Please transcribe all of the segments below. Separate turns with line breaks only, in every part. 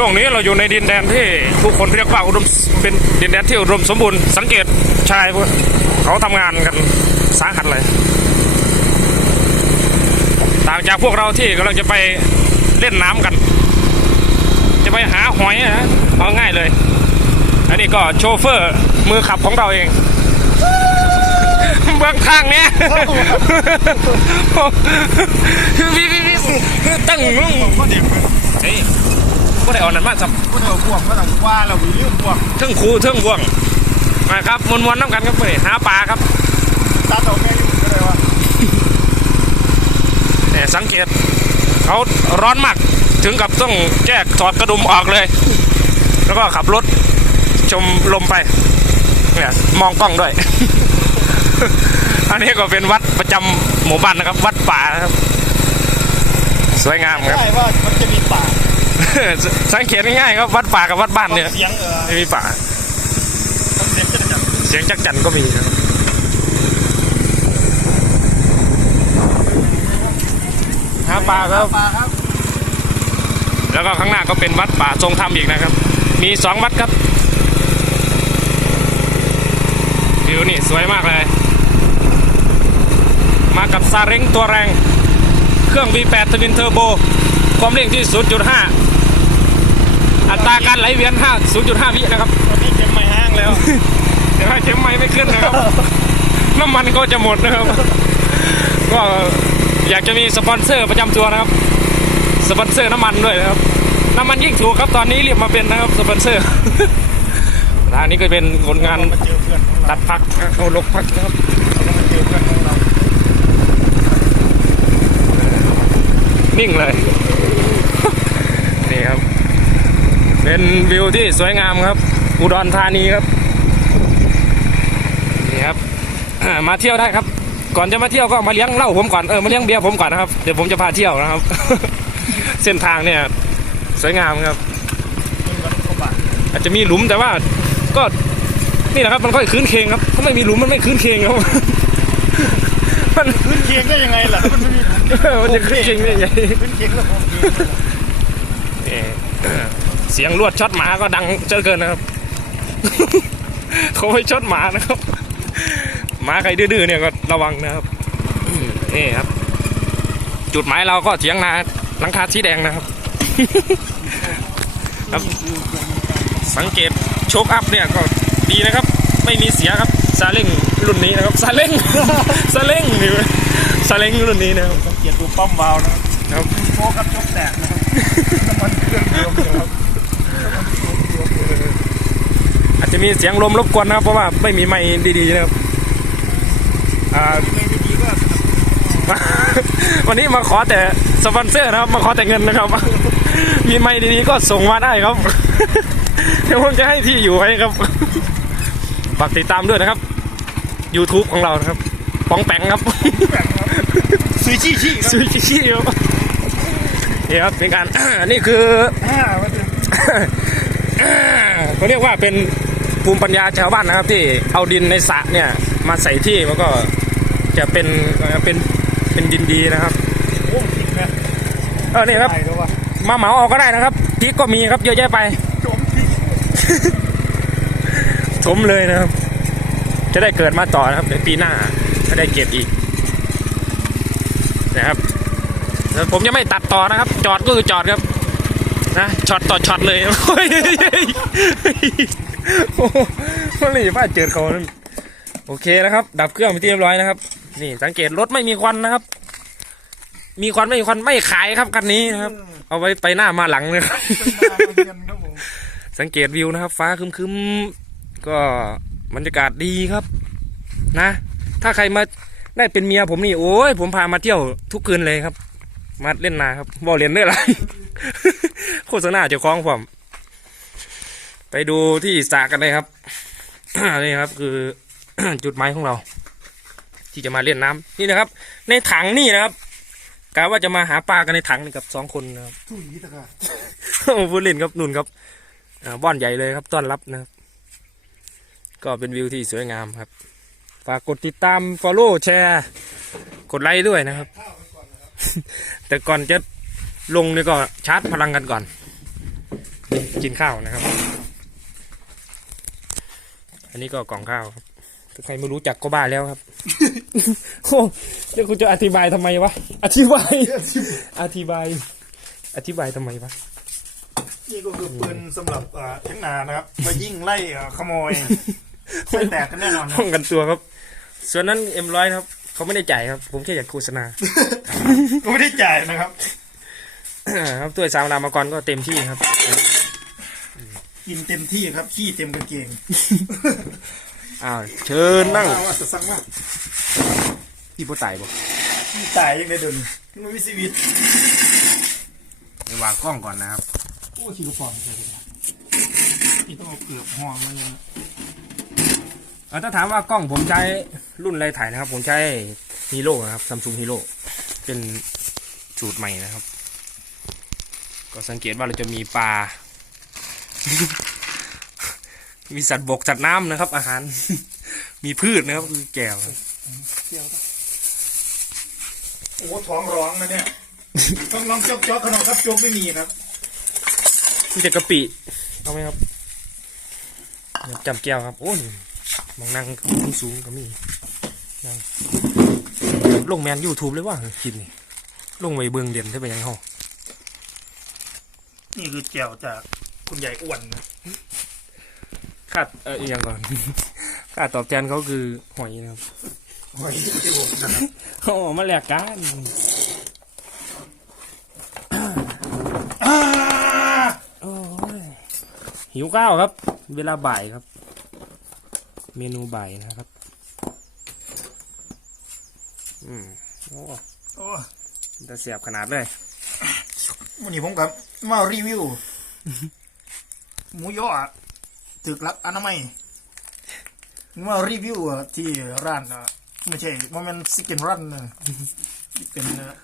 ช่วงนี้เราอยู่ในดินแดนที่ผู้คนเรียกว่าอุดมเป็นดินแดนที่อุดมสมบูรณ์สังเกตชายพวกเขาทำงานกันสาหัสเลยต่างจากพวกเราที่กำลังจะไปเล่นน้ำกัน จะไปหาหอยนะเอาง่ายเลย อันนี้ก็โชเฟอร์มือขับของเราเองเบื้องทางเนี้ยพี่พี่พี่ตั้งมึง
ก็เด็ก
เฮ้ยก็ได้เอานั้นมาสับ
ก็เดี๋ยวพวกก็ต้องว่าเราเรื่องพวก
เทิงคูเทิงบ่วงมาครับมวนมวนๆน้ำกันครับไปหาปลาครับ
ตัดเอาแม่ยุ่งก็เลยว่า
เนี่ยสังเกตเขาร้อนมากถึงกับต้องแก้ถอดกระดุมออกเลย แล้วก็ขับรถชมลมไปเนี่ยมองกล้องด้วย อันนี้ก็เป็นวัดประจำหมู่บ้านนะครับ วัดป่านะครับ สวยงามครับ
ใช่ว่ามันจะมีป่า
สังเกตง่ายๆครับวัดป่ากับวัดบ้านเนี่ย
เสียงเออ
ไม่มีป่า
เสียงจะจับ
เสียงจักจันก็มีครับหาปลาครับ
ป่าครับ
แล้วก็ข้างหน้าก็เป็นวัดป่าทรงธรรมอีกนะครับ มีสองวัดครับวิวนี่สวยมากเลย มากับซาเร้งตัวแรง เครื่อง V8 ทวินเทอร์โบ ความเร่งที่ 0.5 อัตราการไหลเวียน 5 0.5 วินะครับ
ตอนนี้เข็มไม่ห้างแล้ว
แต่ว่าเข็มไม้ไม่ขึ้นนะครับ น้ำมันก็จะหมดนะครับ ก็อยากจะมีสปอนเซอร์ประจำตัวนะครับ สปอนเซอร์น้ำมันด้วยนะครับ น้ำมันยิ่งถูกครับตอนนี้รีบมาเป็นนะครับสปอนเซอร์ร้านนี้ก็เป็นผลงาน
มาเจอเพื่อนของเรา
ตัดพักเอาลกพักนะครับ
มาเจอเพื่อนของเรา
นิ่งเลย นี่ครับ เป็นวิวที่สวยงามครับ อุดรธานีครับนี่ครับอ่ามาเที่ยวได้ครับ ก่อนจะมาเที่ยวก็มาเลี้ยงเหล้าผมก่อนเออมาเลี้ยงเบียร์ผมก่อนนะครับเดี๋ยวผมจะพาเที่ยวนะครับ เส้นทางเนี่ยสวยงามครับ อาจจะมีหลุมแต่ว่าก็นี่แหละครับมันค่อยคืนเคงครับถ้าไม่มีหลุมมันไม่คืนเคงครับมัน
พื้นเคียงได้ยังไงล่ะมันไม่มี
มันจะคืนเคงได้ยังไง
พื้นเคียงแล้วผม
นี่ เสียงลวดช็อตหมาก็ดังเจอเกินนะครับเขาไปช็อตหมานะครับหมาใครดื้อๆเนี่ยก็ระวังนะครับอืมนี่ครับ จุดหมายเราก็เถียงนาหลังคาสีแดงนะครับครับ สังเกตโชคอัพเนี่ยก็ดีนะครับ ไม่มีเสียครับซาเล้งรุ่นนี้นะครับซาเล้งซาเล้งนี่เว้ยซาเล้งรุ่นนี้นะครับ
สังเกตดูป้อมวาล์วนะครับโฟกับชกแตกนะครับน้ำมันเครื่องเดียวเดียวครับ
อา จจะมีเสียงลมรบกวนนะครับ เพราะว่าไม่มีไมค์ดีๆนะครับอ่า
ไม่ดีก็
วันนี้มาขอแต่สปอนเซอร์นะครับ มาขอแต่เงินนะครับ มีไมค์ดีๆก็ส่งมาได้ครับ เดี๋ยวผมจะให้ที่อยู่ไว้ครับ ฝากติดตามด้วยนะครับ YouTube ของเรานะครับปองแปงครับ
แบ่งครับซุยชี่ชี่ครับ
ซูชิชิครับนี่ครับเป็นการนี่คือ
อ่ามาถึง
เขาเรียกว่าเป็น ภูมิปัญญาชาวบ้านนะครับ ที่เอาดินในสระเนี่ยมาใส่ที่มันก็จะเป็นเป็นเป็นดินดีนะครับ
โอ้ผิดนะ
เออนี่ครับ
ใช่แล้วว่ะ
มาเหมาเอาก็ได้นะครับพริกก็มีครับเยอะแยะไป
จมทิ้ง
ถมเลยนะครับ จะได้เกิดมาต่อนะครับเดี๋ยวปีหน้าจะได้เก็บอีกนะครับแล้วผมจะไม่ตัดต่อนะครับ จอดก็คือจอดครับนะช็อตต่อช็อตเลย โอ้ยโอ้โหมันเลยว่าเจอเขานั่นโอเคนะครับ ดับเครื่องไปนที่เรียบร้อยนะครับ นี่สังเกตรถไม่มีควันนะครับ มีควันไม่มีควันไม่ขายครับคันนี้นะครับ เอาไว้ไปหน้ามาหลังเลยครับ
เป็นดาวเรียนครับผม
สังเกตวิวนะครับ ฟ้าครึมๆก็บรรยากาศดีครับ นะ ถ้าใครมาได้เป็นเมียผมนี่โอ้ยผมพามาเที่ยวทุกคืนเลยครับ มาเล่นนาครับบอเรียนได้ไรโฆษณาเจะคล้าของผม ไปดูที่สระกันเลยครับนี่ครับคือจุดหมายของเรา ที่จะมาเล่นน้ำนี่นะครับ ในถังนี่นะครับกะว่าจะมาหาปลากันในถังกับสองคนนะครับ
ถุยตะกา
พูดเล่นครับนุ่นครับอ่าบ้านใหญ่เลยครับต้อนรับนะครับ ก็เป็นวิวที่สวยงามครับฝากกดติดตาม follow แชร์กดไลค์ด้วยนะครับ แต่ก่อนจะลงนี่ก็ชาร์จพลังกันก่อน กินข้าวนะครับ อันนี้ก็กล่องข้าวครับถ้าใครไม่รู้จักก็บ้าแล้วครับ โอ้เดี๋ยวคุณจะอธิบายทำไมวะ อธิบาย อธิบาย อธิบายทำไมวะ
นี่ก็คือปืนสำหรับเอ่อทั้งนานะครับมายิ่งไล่เอ่อขโมยไม่แตกกันแน่นอนนะ
ป้องกันตัวครับ ส่วนนั้นเอ็มร้อยครับ เขาไม่ได้จ่ายครับ ผมแค่อยากโฆษณา
ก็ไม่ได้จ่ายนะครับ
ครับตัวสามนามากรก็เต็มที่ครับ
กินเต็มที่ครับขี้เต็มกางเกง
อ้าวเชิญนั่ง
ว่าจะสั่งมาก
พี่โบตายบ่
ขี้ตายยังไงเดินมันไม่มีชีวิต
ไปวางกล้องก่อนนะครับ
โอ้ชิลฟอนใช่ไหมนี่ต้องเอาเปลือกห่อมันเลยนะ
เอ่อถ้าถามว่ากล้องผมใช้รุ่นอะไรถ่ายนะครับ ผมใช้ฮีโร่นะครับซัมซุงฮีโร่เป็นสูตรใหม่นะครับ ก็สังเกตว่าเราจะมีปลา มีสัตว์บกสัตว์น้ำนะครับ อาหาร มีพืชนะครับคือแก้วครับ
เที่ยวต้องโอ้ท้องร้องนะเนี่ยต้องลองจอกจอกขนมครับโจ๊กไม่มีครับ
มีแต่กะปิเอาไหมครับจำแก้วครับโอ้ยมองนั่งสูงๆก็มีนั่งลงแมนยูทูบเลยว่าคลิปนี้ลงไว้เบืองเด่นได้ไปยังห้อง
นี่คือแจ่วจาก คุณใหญ่อ้วนนะ
ค่าเอออีกอย่างก่อนค่าตอบแทนเขาคือหอยนะครับ
หอยที่ผมนะครับ
เขาเออกมาแลกกัน
อ่า
โอ้ยหิวข้าวครับ เวลาบ่ายครับ เมนูบ่ายนะครับ อืมโอ้
โอ้
จะเสียบขนาดเลย
วันนี้ผมกับมารีวิว หมูย่อตึกรักอนามัยมารีวิวอะที่ร้านอะไม่ใช่ว่ามันซิกเกนรันนะเป็นอะ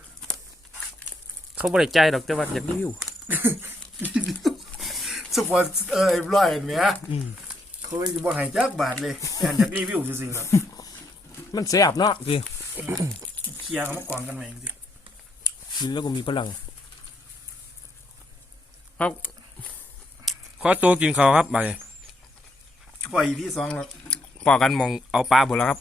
เขาบริใจดอกแต่ว่าอยากรีวิว
สปอนเออร้อยเห็นไหม
อืม
เขาจะบอกให้จักบาทเลยอยากรีวิวจริงๆครับ
มันเสียบเนาะคือ
เคลียร์กันมาก่อนกันไหมจริง
กินแล้วก็มีพลังครับ ขอตัวกินข้าวครับไป
ๆปล่อยที่สองแล้ว
ปอกันมองเอาปลาหมดแล้วครับ